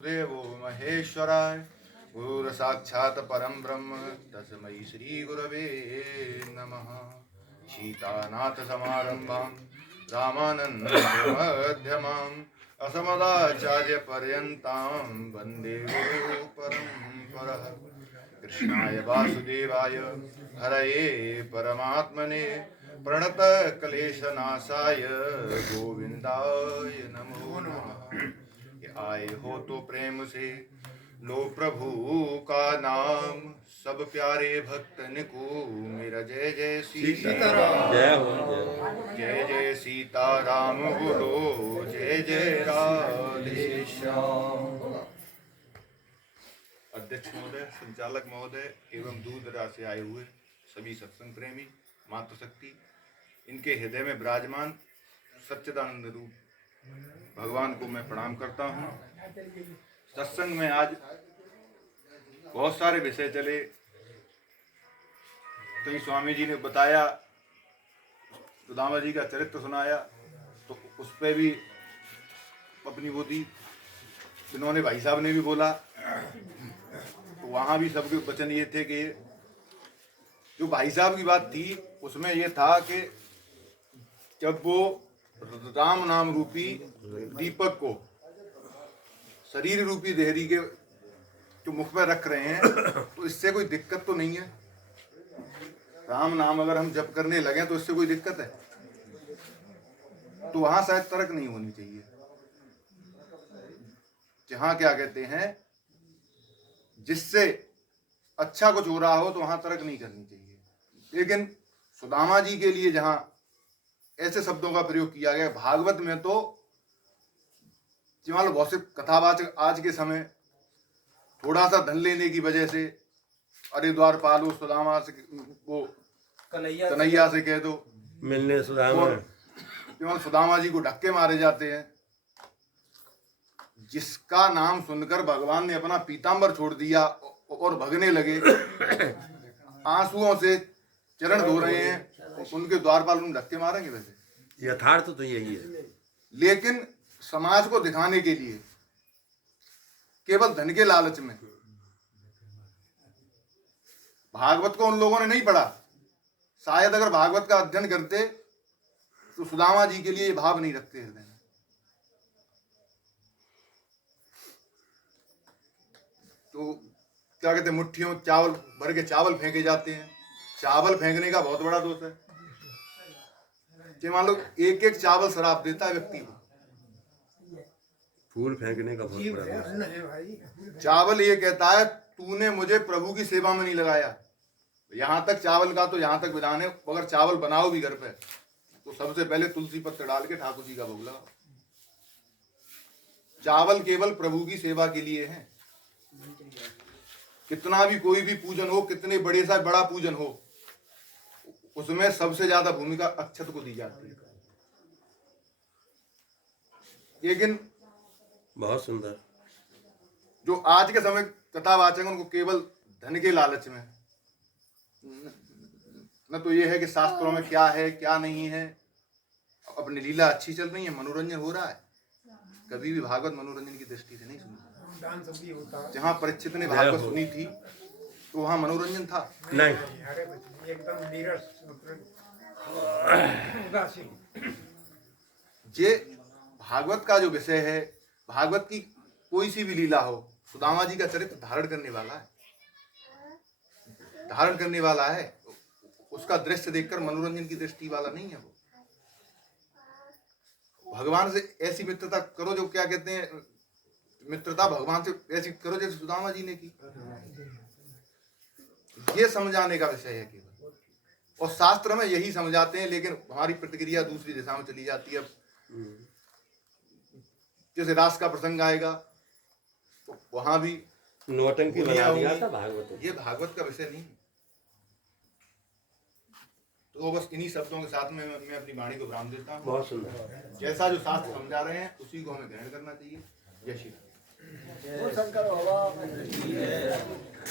देवो महेश्वराय गुरु साक्षात् परम ब्रह्म तस्मै श्री गुरवे नमः। सीतानाथ समारंभां रामानंद मध्यमाम् असमदाचार्य पर्यन्तां वन्दे गुरु परम्परः। कृष्णाय वासुदेवाय हरये परमात्मने प्रणत क्लेशनाशाय गोविंदाय नमो नमः। आए हो तो प्रेम से लो प्रभु का नाम, सब प्यारे भक्तन को मेरा जय जय सीताराम। जय हो जय जय सीताराम बोलो, जय जय राधे श्याम। अध्यक्ष महोदय, संचालक महोदय एवं दूर दराज से आए हुए सभी सत्संग प्रेमी मातृशक्ति, इनके हृदय में विराजमान सच्चिदानंद रूप भगवान को मैं प्रणाम करता हूँ। सत्संग में आज बहुत सारे विषय चले। कहीं स्वामी जी ने बताया, सुदामा जी का चरित्र सुनाया, तो उस पर भी अपनी वो दी। इन्होंने भाई साहब ने भी बोला, तो वहाँ भी सबके वचन ये थे कि जो भाई साहब की बात थी उसमें ये था कि जब वो राम नाम रूपी दीपक को शरीर रूपी देहरी के जो मुख पर रख रहे हैं, तो इससे कोई दिक्कत तो नहीं है। राम नाम अगर हम जप करने लगे तो इससे कोई दिक्कत है? तो वहां शायद तर्क नहीं होनी चाहिए। जहां क्या कहते हैं, जिससे अच्छा कुछ हो रहा हो तो वहां तर्क नहीं करनी चाहिए। लेकिन सुदामा जी के लिए जहां ऐसे शब्दों का प्रयोग किया गया, भागवत में तो मान लो बहुत से कथावाचक आज के समय थोड़ा सा धन लेने की वजह से अरे द्वारपालो सुदामा से वो कन्हैया से कह दो, मिलने सुदामा जी को धक्के मारे जाते हैं। जिसका नाम सुनकर भगवान ने अपना पीतांबर छोड़ दिया और भगने लगे, आंसुओं से चरण धो रहे हैं, उनके द्वारपाल उन्हें धक्के मारेंगे? वैसे यथार्थ तो यही है। लेकिन समाज को दिखाने के लिए केवल धन के लालच में भागवत को उन लोगों ने नहीं पढ़ा। शायद अगर भागवत का अध्ययन करते तो सुदामा जी के लिए ये भाव नहीं रखते हृदय में। तो क्या कहते हैं, मुट्ठियों चावल भर के चावल फेंके जाते हैं। चावल फेंकने का बहुत बड़ा दोष है कि मान लो एक एक चावल शराब देता है व्यक्ति को। फूल फेंकने का बहुत बड़ा दोष। चावल ये कहता है तूने मुझे प्रभु की सेवा में नहीं लगाया। यहाँ तक चावल का तो यहाँ तक विधान है, अगर चावल बनाओ भी घर पे तो सबसे पहले तुलसी पत्र डाल के ठाकुर जी का भोग लगाओ। चावल केवल प्रभु की सेवा के लिए है। कितना भी कोई भी पूजन हो, कितने बड़े सा बड़ा पूजन हो, उसमें सबसे ज्यादा भूमिका अक्षत को दी जाती है। लेकिन बहुत सुंदर जो आज के समय कथावाचक उनको केवल धन के लालच में, न तो ये है कि शास्त्रों में क्या है क्या नहीं है। अपनी लीला अच्छी चल रही है, मनोरंजन हो रहा है। कभी भी भागवत मनोरंजन की दृष्टि से नहीं सुनी। जहाँ परीक्षित ने भागवत सुनी थी तो वहाँ मनोरंजन था नहीं। एकदम नीरस जे भागवत का जो विषय है, भागवत की कोई सी भी लीला हो, सुदामा जी का चरित्र धारण करने वाला है। उसका दृश्य देखकर मनोरंजन की दृष्टि वाला नहीं है वो। भगवान से ऐसी मित्रता करो जो क्या कहते हैं, मित्रता भगवान से ऐसी करो जैसे सुदामा जी ने की। ये समझाने का विषय है केवल, और शास्त्र में यही समझाते हैं। लेकिन हमारी प्रतिक्रिया दूसरी दिशा में चली जाती है। जैसे रास का प्रसंग आएगा तो वहां भी नौटंकी बना दिया था भागवत। ये भागवत का विषय नहीं। तो बस इन्हीं शब्दों के साथ में मैं अपनी वाणी को विराम देता हूँ। बहुत सुंदर। जैसा जो शास्त्र समझा रहे हैं उसी को हमें ग्रहण करना चाहिए। जय श्री राम। शंकर बाबा